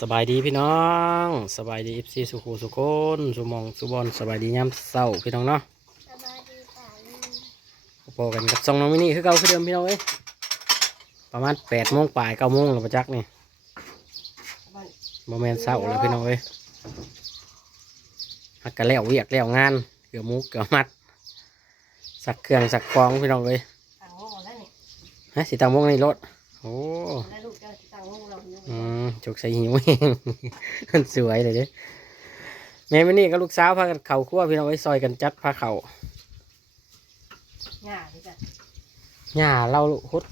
สบายดีพี่น้อง สบายดีเอฟซีสุขุสุคนสุหมองสุบอลสบายดียามเศร้าพี่น้องเนาะสบายดีป่าลุงพอกันกับซองน้องมินี่คือเก่าคือเดิมพี่น้องเอ้ยประมาณแปดโมงปลายเก้าโมงแล้วประจักนี่โมเมนเศร้าแล้วพี่น้องเอ้ยหักกันแล้วเวียกแล้วงานเกือบมุกเกือบมัด สักเครื่องสักกองพี่น้องเอ้ยต่างโง่แล้วนี่ฮะสีตังโมงในรถโอ้ แล้วลูกจะต่างโง่เราอยู่อืมจกใส่หิวเองมันสวยเลยเด้แม่มันนี่ก็ลูกสาวพากันเข่าคั่วพี่น้องไว้ซอยกันจัดพาเข่าหญ้าดิจ้ะหญ้าเราหด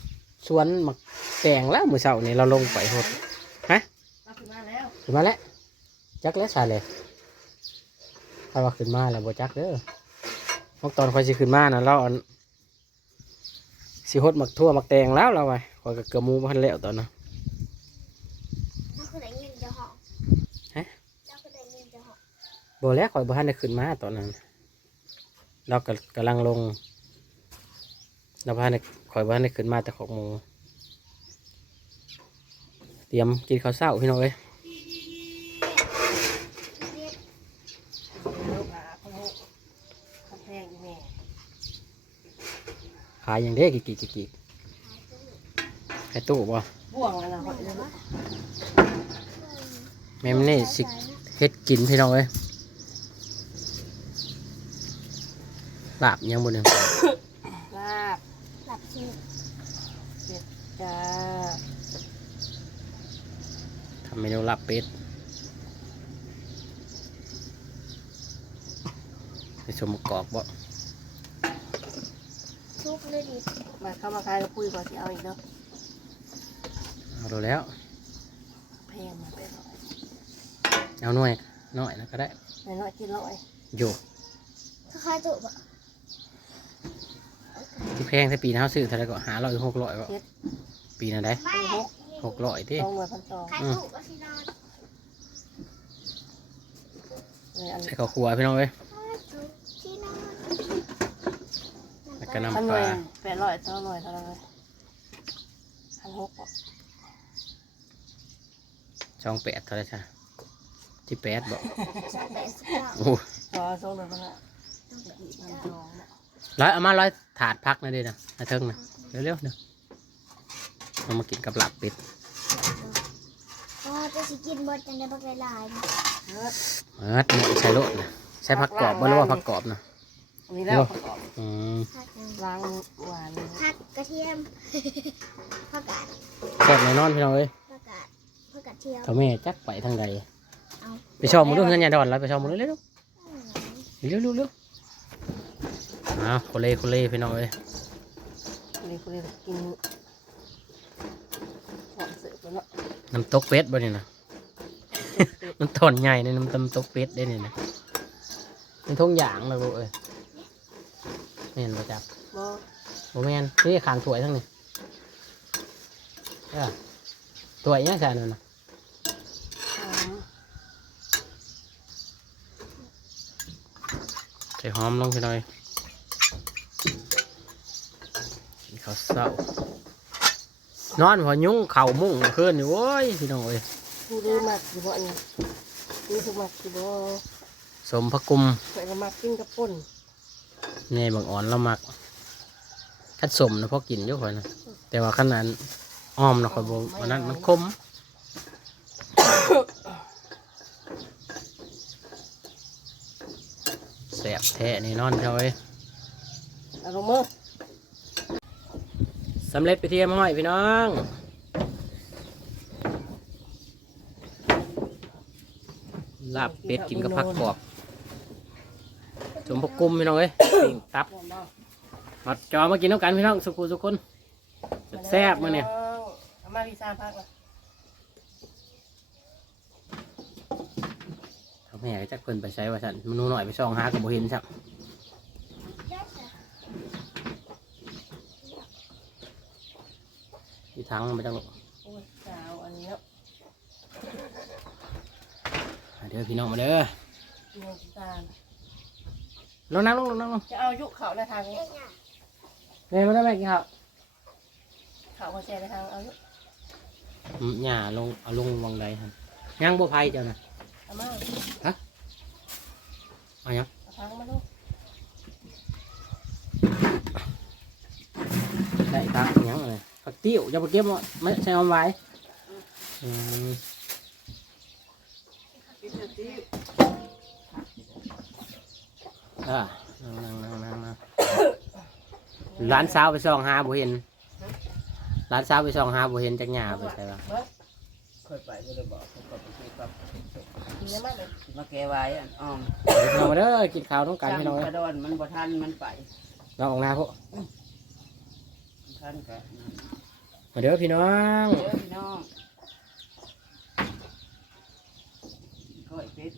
สวนหมักแตงแล้วมือเสานี่เราลงไปหดเราขึ้นมาแล้วขึ้นมาแล้วจักแล้วสาเลยถ้าว่าขึ้นมาแล้วบ่จักเด้อพวกตอนคอยสิขึ้นมานะเราอันสิหดหมักทั่วหมักแตงแล้วเราไปคอยกับเกลือหมูพันแล้วตอนนั้น เจ้าคือไหนเงินจะห่อ ฮะ เจ้าคือไหนเงินจะห่อ บ่แล้วคอยบ่ทันได้ขึ้นมาตอนนั้น เราก็กำลังลง เราบ้านได้คอยบ้านได้ขึ้นมาแต่หกโมงเตรียมกินข้าวเช้าพี่น้องเอ้ยลูกหาพะโง่คำแพงอีแม่ขายอย่างเด้กี่กี่กี่กี่ไข่ตู้บ่บ่วงแล้วนะเขาจะลูกแม่มันนี่สิเฮ็ดกินพี่น้องเอ้ย ลาบยังบนหนึ่งลาบหลับที่เป็ดจ้าทำเมนูลาบเป็ดไปชมมะกอกบ่ทุกเลยดิมาเข้ามาขายก็คุยก่อนที่เอาอีกเนาะเอาดูแล้วแพงมาเป็นร้อยเอาหน่อยหน่อยนะก็ได้น้อยๆกินร้อยอยู่ถ้าใครตุบะ ที่แพงถ้าปีนเฮาซื้อเท่าไหรก็หาร้อยหกร้อยก็เจ็ดปีนั้นได้ไม่หกร้อยที่สองหน่วยพันสองใครตุบะสินอนเลยอันใส่ข้าวคั่วพี่น้องเอ้ยใครตุบที่นอนแล้วก็พันน้ำหปน่วลายแปดร้อยสองหน่วยเท่าไหร่พันหกบ่ช่องแปดเท่าไหรจ้ะที่แปดบอกแปดสิบเก้าโอ้พอสองหน่วยพันละ พันสองเนาะร้อยเอามาร้อยถาดพักนะเด้นะนะเทิงนะเร็วๆเด้อเอามากินกับลาบเป็ดอ๋อจะสิกินบดจังได้บักหลายๆนะเนื้อเอิดนี่ใส่โลดนะใส่ผักกรอบบ่หรือว่าผักกรอบนะอันนี้แล้วประกอบอืมผักหนึ่งล้างหวานเลยผักกระเทียม ผักกาดแซ่บแน่นอนพี่น้องเอ้ยผักกาดผักกาดเทียมถ้าแม่จักไปทางใดเอา ไปชมมึงดูเงินยาดอนแล้วไปชมมึงเร็วๆเร็วๆเร็วๆ เร็วๆอ้าวโคเล่โคเล่พี่น้องเอ้ยนี่คุณเลยกินหอมเสือไปแล้วน้ำตกเป็ดบ่นี่นะมันถอนใหญ่เนี่ยน้ำน้ำตกเป็ดได้เนี่ยนะมันทงอย่างเลยลูกเอ้ยไม่เห็นประจับบ่โมแมนนี่ขางถ้วยทั้งนี้เออถ้วยยังใส่นั่นนะหอมใส่หอมลงไปหน่อย กินข้าวเศร้านอนพอยุ่งเข่ามุ่งขึ้นนี่โว้ยพี่น้องเอ้ยกูดูมากสิบ่อันนี้กูดูมากสิบ่สมพระกุมเคยก็มากินกับป่นนี่บางอ่อนเรามักคัดสมนะพอกินอยู่ค่อยนะแต่ว่าขนาดอ้อมนะค่อยบอกวันนั้นมันคมแสบแท้นี่นอนเท่าเอ้ยเอาลงมือ สำเร็จไปเทียมห้อยพี่น้องลาบเป็ดกินกับผักกรอบสมพกกุมพี่น้องเอ้ยปิ้งตับแม่นบ่มาจอมากินน้ำกันพี่น้องสุกุสุกุนแซ่บๆมาเนี่ยเอามาวีซ่าพักละทำแม่จักเพิ่นไปใช้ว่าสันมนูหน่อยไปซองหากับโบเห็นสัก ที่ทั้งไปจังหรอกโอ้ยสาวอันนี้เนาะมาเด้อพี่น้องมาเด้อเมืองตาลลงนั่งลงลงนั่งลงจะเอายุเขาในทางนี้แม่มาได้ไหมกินข้าวเขาหัวใจในทางเอายุอืมหย่าลงเอาลงวังใดครับยังบ่ไผเจ้าน่ะเอามาเอายังเอาทางมาลูกได้ตักยังอะไร ผักติ้วอย่าไปเก็บมาไม่ใช่เอาไว้อืมกินเสร็จที่อ่านั่งนั่งนั่งนั่งนั่งร้านสาวไปส่องหาบ่เห็นร้านสาวไปส่องหาบ่เห็นจักหญ้าไปใช่ปะเบิดเคยไปก็เลยบอกเขาก็ไปคุยกับกินยังไงเลยมาแกไว้อันอ้อมเรามาเด้อกินข้าวต้องการพี่น้องกเอ้ยระโดนมันบ่ทันมันไปเราออกหน้าพวก ทันก็มาเด้อพี่น้องเด้อพี่น้องก้อยเป็ด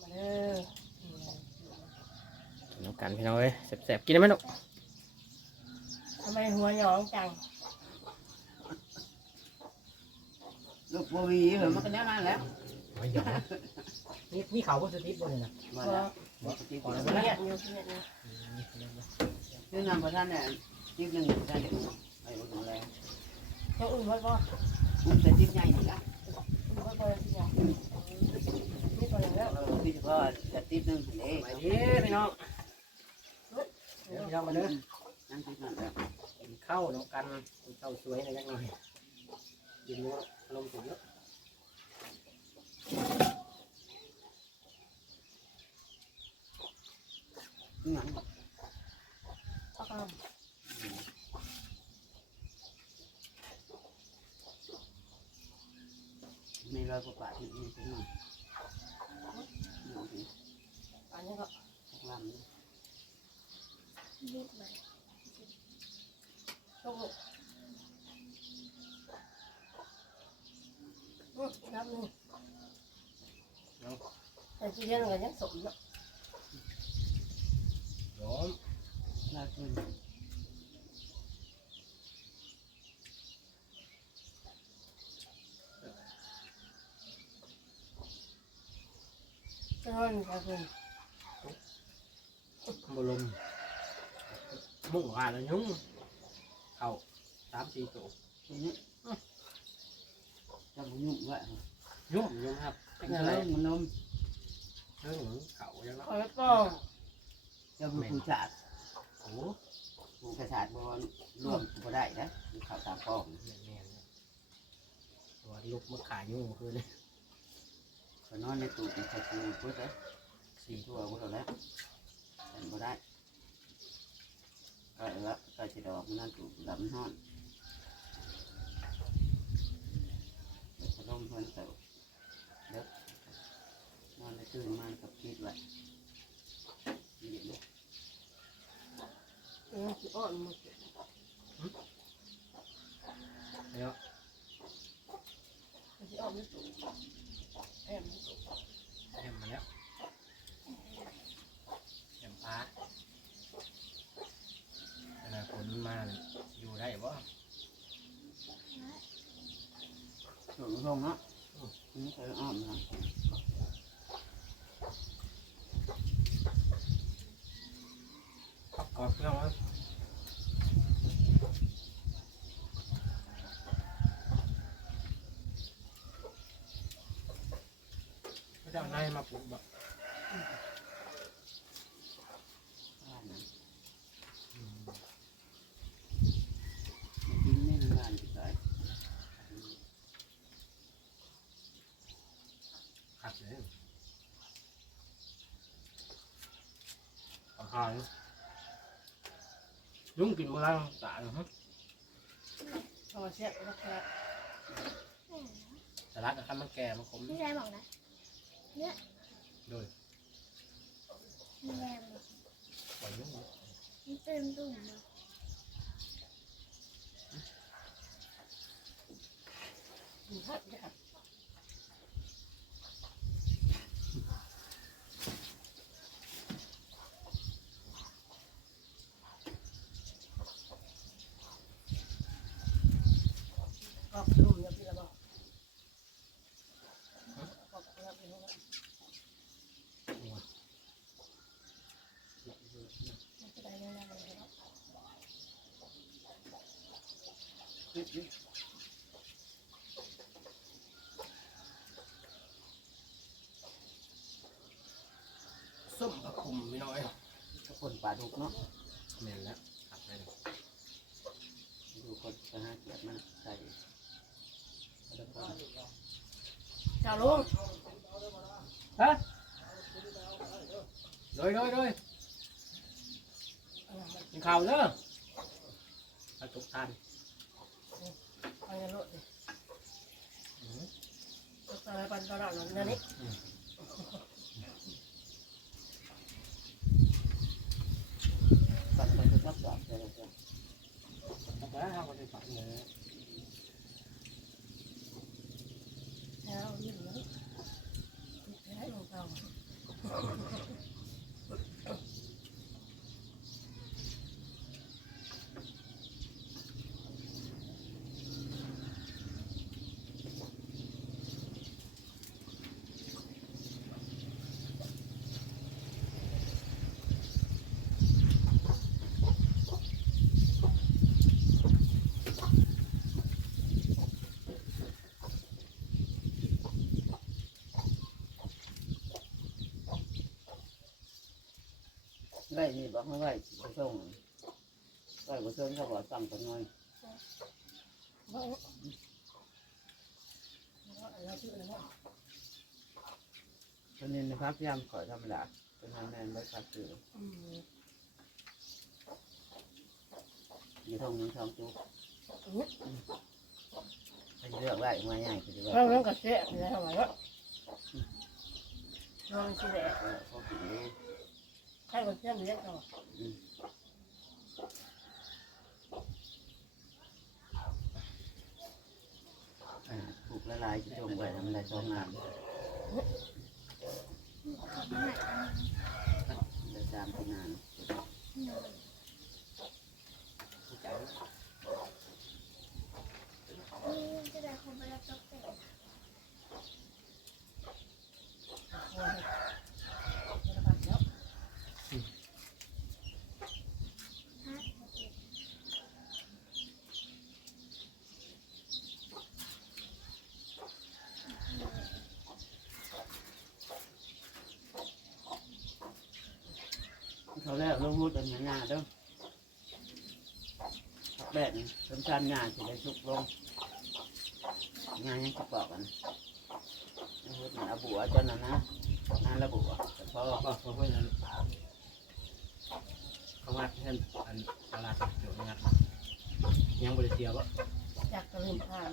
มาเด้อกินน้ำกันพี่น้องเอ้ยแซ่บๆกินได้ไหมลูกทำไมหัวหยองจัง ลูกบวีเหรอมันก็แน่นอนแล้วนี่นี่เขาก็สติปบ่เลยนะมาแล้วบอกที่ก่อนเนียอยู่เนียอยู่คือนำบ่ทันเนี่ยจิ๊บหนึ่งบ่ทันเดี๋ยวไปบ่ถึงแล้วต้องอุ่นไว้ก่อนอุ้มแต่จิ๊บใหญ่นี่ละอุ่นไว้ก่อนที่อย่างนี่ตัวอย่างแล้วเออพี่เฉพาะแต่จิ๊บหนึ่งเด้ไปดีพี่น้องเดี๋ยวพี่น้องมาเด้อนั่งจิ๊บนั่นแล้วกินข้าวน้ำกันกินข้าวสวยหน่อยจักหน่อยกินเนื้อ อารมณ์สุกเนาะหนัง เอาค มีรอยกระปะที่นี่เป็นหนึ่งหนึ่งทีำอันนี้ก็ สักลำ บิดมา ต้องลูกอืมน้ำนี่ แต่ที่เรียนกันยังสมเนาะหอมลาขึ้นจะนอนกันเป็นบลมมุ่งว่าแล้วยุ่งเข้าสามสี่ตัวทีนี้จะบุยุ่งไว้ยุ่งยุ่งครับเป็นอะไรมันนม เรื่องของเขาอย่างเนาะคอยก็จะบุผู้ชาติโอ้ผู้กระชาติบอลร่วมบ่ได้นะข่าวตามป้องแม่นแม่นตัวลุกมาขายยุ่งเมื่อคืนเลยเขานอนในตู้เป็นเขาตูพุทธเลยสี่ทั่วพุทธแล้วแต่บ่ได้ก็แล้วก็จะดอกมันนั่นตู้ดำห้อนจะลงเพิ่นเต่าเด็กนอนใน ตื่นมากับคิดไว้เดี๋ยวเอออ่อนหมดแล้วมันจะออกไม่ถูกแอมไม่ถูกแอมมาแล้วแอมพาขนาดฝนมาเนี่ยอยู่ได้บ่สูงลงเนาะนี่เคยอ้อมนะ กอดเพื่อนวะไม่ได้เอาในมาปลูกบ่บ้านนั้นกินไม่นานจะตาย ขัดเลยอาหาร ยุ่งกินมื้อละตาเนาะพอเสียบแล้วก็สลัดนะครับมันแก่มันขมพี่ชายบอกนะ เนี่ยโดยมีแรงบอกปล่อยยุ่งมันเต็มตุ่มเนาะมีฮัทยากก็ลุ่มอย่างที่เราบอกก็แล้วเป็นว่า ส้มผักคุมไม่น้อยทุกคนปลาดุกเนาะแม่นแล้วขับไปเลยดูคนไปหาเกียดมันใส่แล้วก็เจ้าลุงฮะโดยโดยโดยกินข้าวเด้อไปตกทาน ไปกันโลดดิตัวอะไรปันตลอดนั่นนี่ปันไปทุกรอบสอบเลยแล้วเราก็จะฝังเลยแล้วยืมแล้วให้ลงเตา ไล่นี่บอกให้ไล่ไปส่งไล่ไปส่งเขาบอกสั่งกันหน่อยตอนนี้นะครับพยายามขอธรรมดาเป็นทางแมนไว้ครับคืออืมอยู่ตรงนั้นช่องจุ๊บให้เลือกไล่มาง่ายคือเราว่าเรื่องกระเจี๊ยบอะไรทำไมวะลองชิแหละ ขากินดูใครกระเจี๊ยบเลี้ยงเราปลูกละลายจะจงไว้ทำอะไรช่องงานเดี๋ยวจามที่งาน อืมจะได้คนไปรับตกแต่ง เขาแล้วลงรูดเป็นงานเด้อแบบนี้สำคัญงานจะได้ชุกลงงานยังจะปอกกันลงรูดมันเอาบัวจนนะนะงานระบุแต่พอบอกบอพื่อนั้นเขางัดเพื่อนอันตลาดเดี๋ยวงัดยังบริเทียบอะอยากกระลืมทาน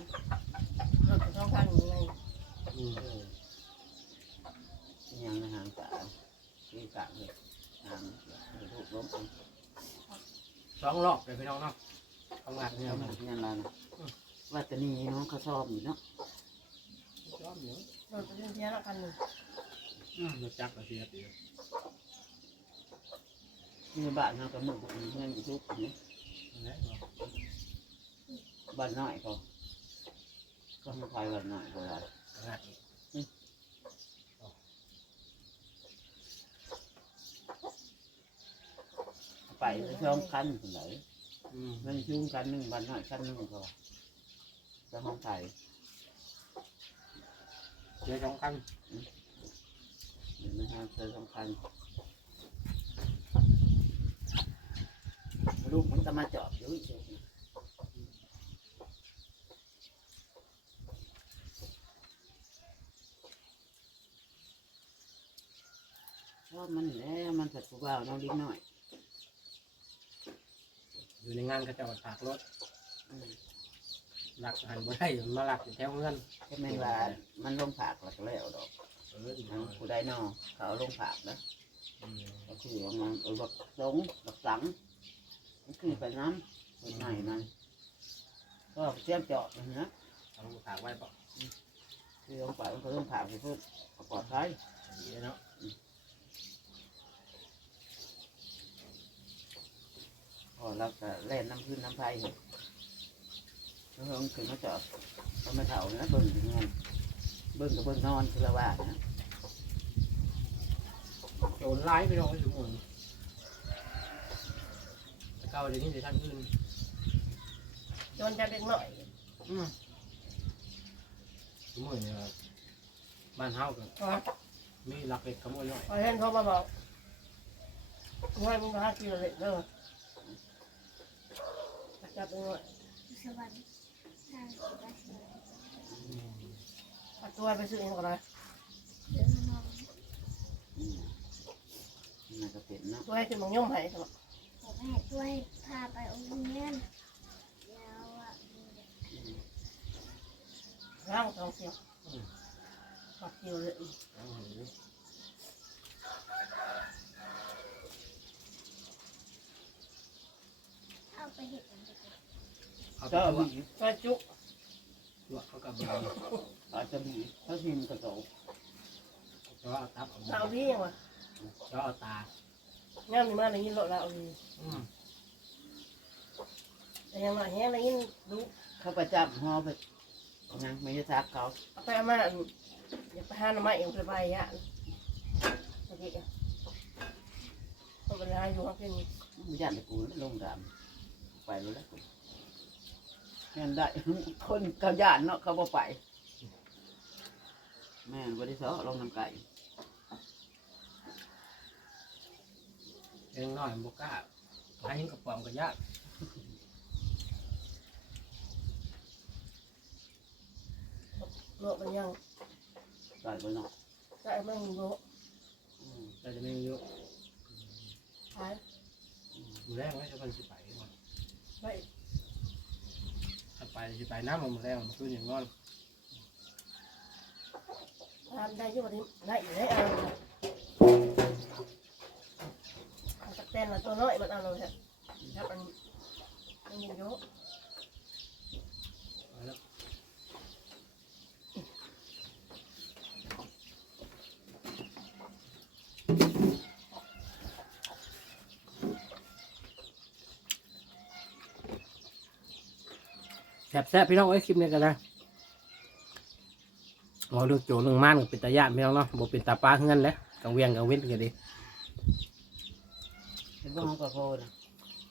รถต้องทานยังไงอืมเออยังนหางตาที่กะเลย หางรูปล้มสองรอบเลยพี่น้องเนาะเขางัดเนี่ยแล้วมัมันนยังไงนะว่าจะนี่น้องเขาชอบอยู่เนาะชอบอยู่รถเป็นเทียนละกันหนึ่งอืมรถจักรก็เสียเดียวที่บ้านเขาก็มึงเงินอยู่ทุกนี่นั่และเนาะบ้านน้อยเขาก็ไม่ใครบ้านน้อยเวลางัดอี ไปช่องคันคนไหนอืมมันชุ่มกันหนึ่งบ้านน้อยคันหนึ่งเขาจะห้องไทยเดี๋ยวสองคันหรือไม่ห้องเจอช่องคันลูกมันจะมาจอดอยู่เฉยชอบมันแหล้วมันผัดผู้บ่าวน้องดิ้งหน่อย อยู่ในงานก็จะฝากรถอืมหลักหันบ่ได้มาหลักอยู่แถวเงินแค่แม่นว่ามันลงผักหลักแล้วดอกเออดีทั้งเนาะผู้ได้นอเขาเอาลงผักนะอืมก็คือว่ามันเออบักสงบักสังมันคือไปน้ำเป็นใหม่มันก็เสียมเจาะนะฮะเอาฝากไว้ปะคือลงไปมันก็ลงผักไปเพื่อปลอดภัยดีเนาะ อเราก็เล่นน้ำพื้นน้ำไฟเหรอแล้วเราขึ้นมาจอดก็มาเถ่านะเบิ่งถึงเงินเบิ่งกับเบิ่งนอนคือละว่านะโจรร้ายพี่น้องไม่ถึงหมื่นแต่เก่าเดี๋ยวนี้เดี๋ยวท่านอื่นจนจะเป็นหน่อยอืมขโมยเนี่ยบ้านเฮาก็เอาไว้มีหลักเล็กขโมยน้อยเอาเห็นเขามาบอกว่ามึงหากินอะไรเด้อ จับไปหน่อยสวรรค์ทางสุภาษิตเอาตัวไปซื้อเองก็ได้เดินมองอืมน่าจะเป็นเนาะตัวให้ขึ้นมังย่อมให้ตลอดผมให้ด้วยพาไปโรงเรียนแล้วอะร่างสองเสียวปักเกียวเลยเอาหูเอาไปเห็ดกันดีกว่า เอาไปก็ตัวมีซอยจุกตัวเขากับอาจจะมีเขาทิมกระโตกเพราะว่าเอาตับเอาเอาพี่ยังวะเพราะเอาตางามนี่มาในยินรถเราเอาดีอืมแต่ยังไงแห้งในยินดูเขาประจับหอไปยังไม่ได้ซักเขาเอาไปเอามาอย่าไปหาหน่อไม้เองไปไปอะโอเคต้องไปหาอยู่ข้างเพื่อน ไม่ยันกูลงดำไปแล้วแล้วกู แม่นได้ คนเขาย่านเนาะเขาบ่ไป แม่นบริษัทลงน้ำไก่เองน้อยมันบกล้าไปเห็นกระป๋อมกับยากโลกมันยังไก่ไปเนาะได้ไม่มีโลอืมแต่จะไม่มีเยอะหายดูแรกไว้จะเป็นสิไปก่อน ไม่ถ้าไป สิไปน้ำมันแรงมันขึ้นอย่างงอนทำได้ยุ่งนี้ได้อยู่ได้เอาเอาตะเต้นละตัวน้อยมันเอาเลยครับมันมันยิงโยเอา แซ่บแซ่บพี่น้องเอ้ยคลิปนี้กันนะเราเรื่องโจรเรื่องม่านก็เป็นตาญาติพี่น้องเนาะบ่เป็นตาปลาเฮือนเลยกังเวียงกังเว้นกันดีเห็นว่าเขากระโพดนะ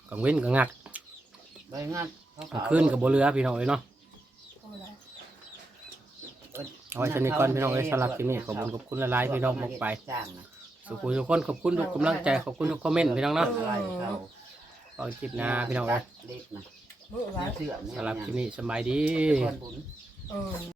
กังเว้นกังงักใบงานเขากลางขาวคืนกับบ่เรือพี่น้องเอ้ยเนาะเข้ามาได้เอาไว้ชนิดก่อนพี่น้องเอ้ยสำหรับคลิปนี้ขอบคุณขอบคุณละลายๆพี่น้องมากไปจ้างนะสุขุทุกคนขอบคุณทุกกำลังใจขอบคุณทุกคอมเมนต์พี่น้องเนาะไล่เขาตอนคลิปหน้าพี่น้องเอ้ย เล็กนะมือไรเสื้อเนี่ยสำหรับคลิปนี้สบายดีคนบุญอืม